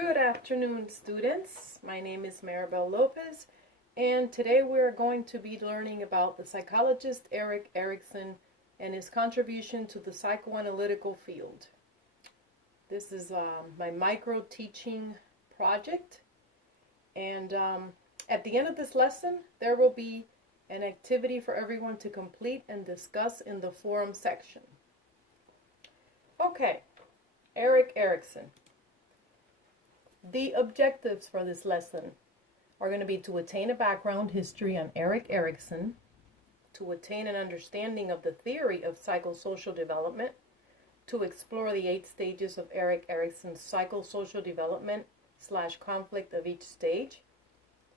Good afternoon, students. My name is Maribel Lopez, and today we're going to be learning about the psychologist Erik Erikson and his contribution to the psychoanalytical field. This is my micro teaching project, and at the end of this lesson, there will be an activity for everyone to complete and discuss in the forum section. Okay, Erik Erikson. The objectives for this lesson are going to be to attain a background history on Erik Erikson, to attain an understanding of the theory of psychosocial development, to explore the 8 stages of Erik Erikson's psychosocial development / conflict of each stage,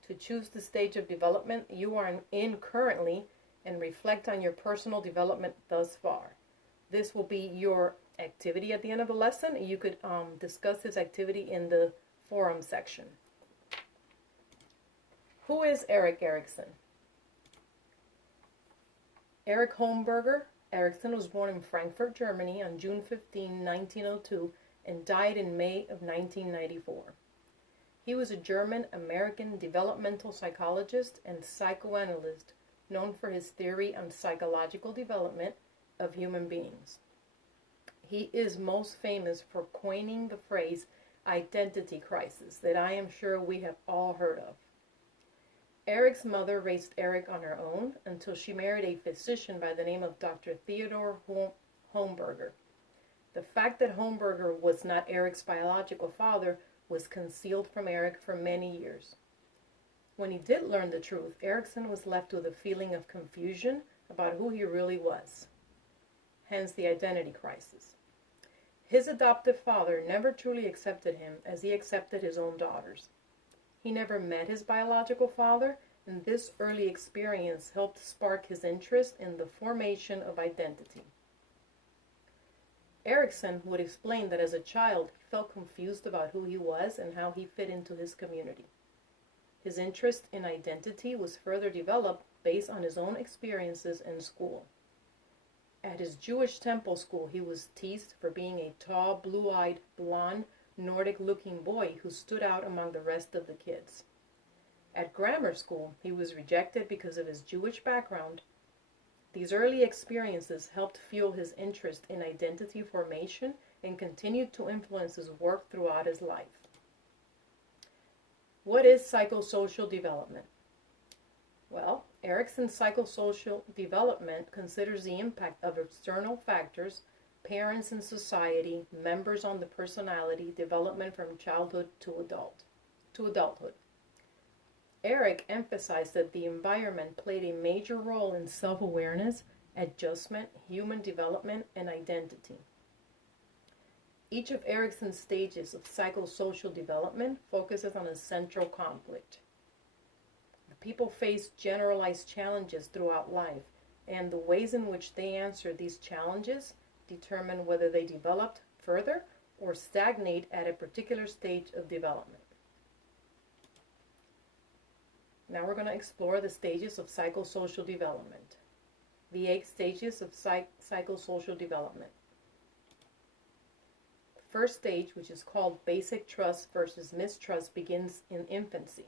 to choose the stage of development you are in currently and reflect on your personal development thus far. This will be your activity at the end of the lesson. You could discuss this activity in the forum section. Who is Erik Erikson? Erich Homburger Erikson was born in Frankfurt, Germany on June 15, 1902 and died in May of 1994. He was a German-American developmental psychologist and psychoanalyst known for his theory on psychological development of human beings. He is most famous for coining the phrase identity crisis that I am sure we have all heard of. Erik's mother raised Erik on her own until she married a physician by the name of Dr. Theodor Homburger. The fact that Homburger was not Erik's biological father was concealed from Erik for many years. When he did learn the truth, Erikson was left with a feeling of confusion about who he really was. Hence the identity crisis. His adoptive father never truly accepted him as he accepted his own daughters. He never met his biological father, and this early experience helped spark his interest in the formation of identity. Erikson would explain that as a child, he felt confused about who he was and how he fit into his community. His interest in identity was further developed based on his own experiences in school. At his Jewish temple school, he was teased for being a tall, blue-eyed, blonde, Nordic-looking boy who stood out among the rest of the kids. At grammar school, he was rejected because of his Jewish background. These early experiences helped fuel his interest in identity formation and continued to influence his work throughout his life. What is psychosocial development? Well, Erikson's psychosocial development considers the impact of external factors, parents and society, members on the personality development from childhood to adulthood. Erik emphasized that the environment played a major role in self-awareness, adjustment, human development, and identity. Each of Erikson's stages of psychosocial development focuses on a central conflict. People face generalized challenges throughout life, and the ways in which they answer these challenges determine whether they developed further or stagnate at a particular stage of development. Now we're going to explore the stages of psychosocial development. The 8 stages of psychosocial development. The first stage, which is called basic trust versus mistrust, begins in infancy.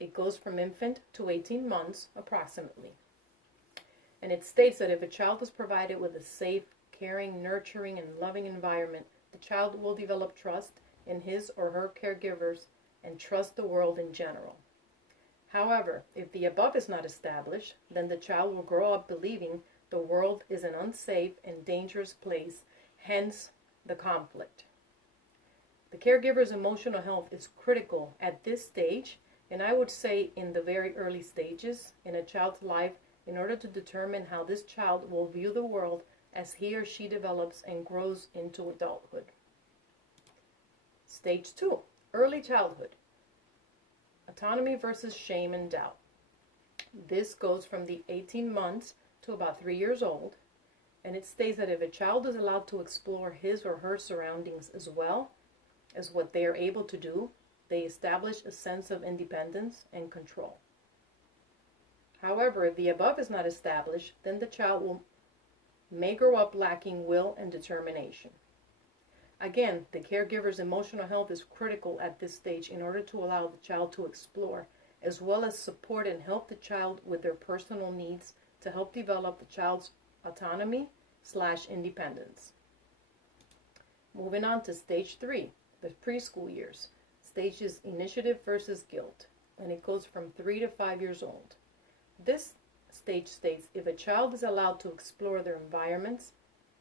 It goes from infant to 18 months, approximately. And it states that if a child is provided with a safe, caring, nurturing, and loving environment, the child will develop trust in his or her caregivers and trust the world in general. However, if the above is not established, then the child will grow up believing the world is an unsafe and dangerous place, hence the conflict. The caregiver's emotional health is critical at this stage, and I would say in the very early stages in a child's life, in order to determine how this child will view the world as he or she develops and grows into adulthood. Stage 2, early childhood. Autonomy versus shame and doubt. This goes from the 18 months to about 3 years old, and it states that if a child is allowed to explore his or her surroundings as well as what they are able to do, they establish a sense of independence and control. However, if the above is not established, then the child may grow up lacking will and determination. Again, the caregiver's emotional health is critical at this stage in order to allow the child to explore, as well as support and help the child with their personal needs to help develop the child's autonomy/independence. Moving on to stage 3, the preschool years. Stage is initiative versus guilt, and it goes from 3 to 5 years old. This stage states if a child is allowed to explore their environments,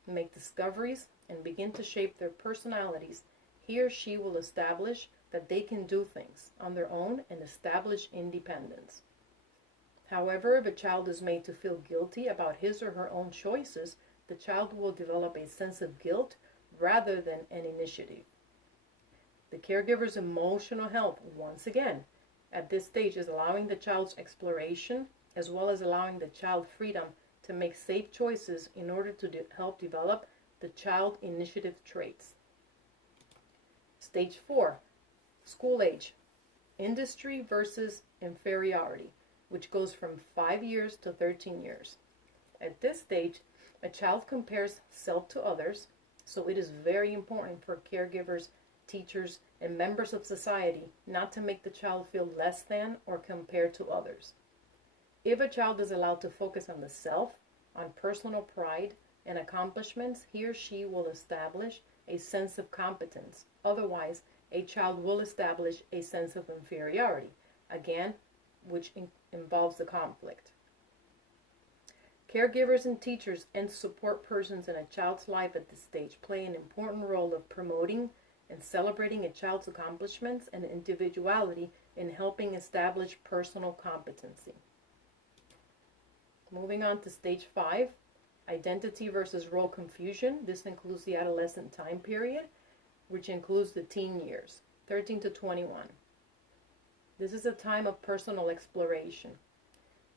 make discoveries, and begin to shape their personalities, he or she will establish that they can do things on their own and establish independence. However, if a child is made to feel guilty about his or her own choices, the child will develop a sense of guilt rather than an initiative. The caregiver's emotional health, once again, at this stage is allowing the child's exploration as well as allowing the child freedom to make safe choices in order to help develop the child initiative traits. Stage 4, school age, industry versus inferiority, which goes from 5 years to 13 years. At this stage, a child compares self to others, so it is very important for caregivers, teachers, and members of society not to make the child feel less than or compared to others. If a child is allowed to focus on the self, on personal pride and accomplishments, he or she will establish a sense of competence. Otherwise, a child will establish a sense of inferiority, again, which involves the conflict. Caregivers and teachers and support persons in a child's life at this stage play an important role of promoting and celebrating a child's accomplishments and individuality in helping establish personal competency. Moving on to stage 5, identity versus role confusion. This includes the adolescent time period, which includes the teen years, 13 to 21. This is a time of personal exploration.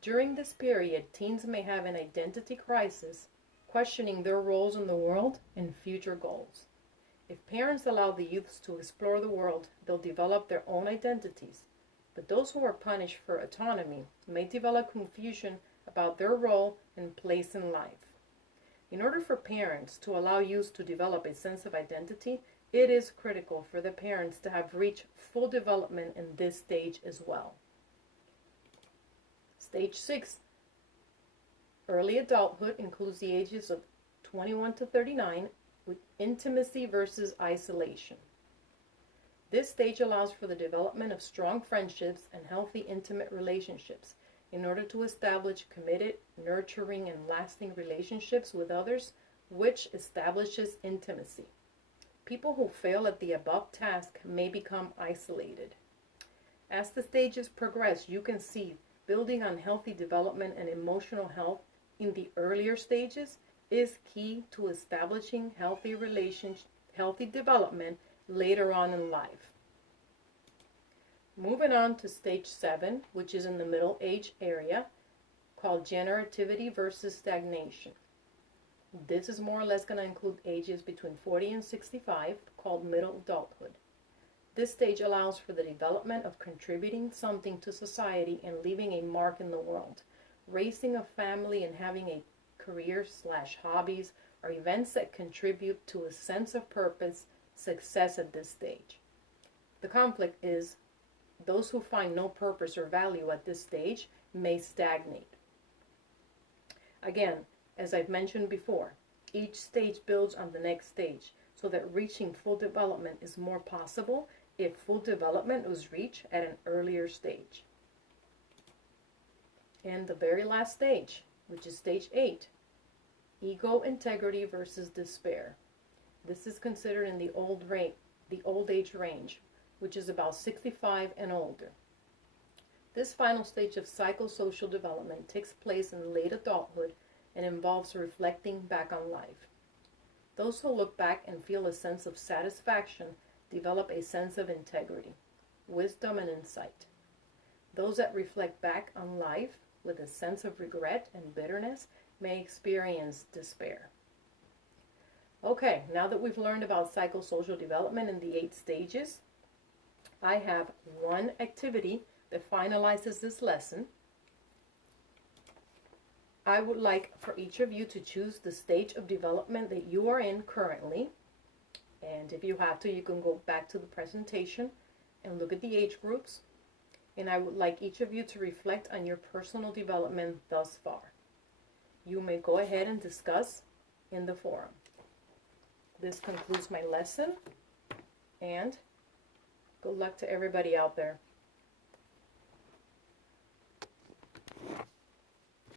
During this period, teens may have an identity crisis, questioning their roles in the world and future goals. If parents allow the youths to explore the world, they'll develop their own identities. But those who are punished for autonomy may develop confusion about their role and place in life. In order for parents to allow youth to develop a sense of identity, it is critical for the parents to have reached full development in this stage as well. Stage 6, early adulthood, includes the ages of 21 to 39 with intimacy versus isolation. This stage allows for the development of strong friendships and healthy intimate relationships in order to establish committed, nurturing, and lasting relationships with others, which establishes intimacy. People who fail at the above task may become isolated. As the stages progress, you can see building on healthy development and emotional health in the earlier stages is key to establishing healthy development later on in life. Moving on to stage 7, which is in the middle age area, called generativity versus stagnation. This is more or less going to include ages between 40 and 65, called middle adulthood. This stage allows for the development of contributing something to society and leaving a mark in the world. Raising a family and having a career/hobbies are events that contribute to a sense of purpose, success at this stage. The conflict is those who find no purpose or value at this stage may stagnate. Again, as I've mentioned before, each stage builds on the next stage so that reaching full development is more possible if full development was reached at an earlier stage. And the very last stage, which is stage 8, ego integrity versus despair. This is considered in the old age range, which is about 65 and older. This final stage of psychosocial development takes place in late adulthood and involves reflecting back on life. Those who look back and feel a sense of satisfaction develop a sense of integrity, wisdom, and insight. Those that reflect back on life with a sense of regret and bitterness may experience despair. Okay, now that we've learned about psychosocial development in the 8 stages, I have one activity that finalizes this lesson. I would like for each of you to choose the stage of development that you are in currently. And if you have to, you can go back to the presentation and look at the age groups. And I would like each of you to reflect on your personal development thus far. You may go ahead and discuss in the forum. This concludes my lesson, and good luck to everybody out there.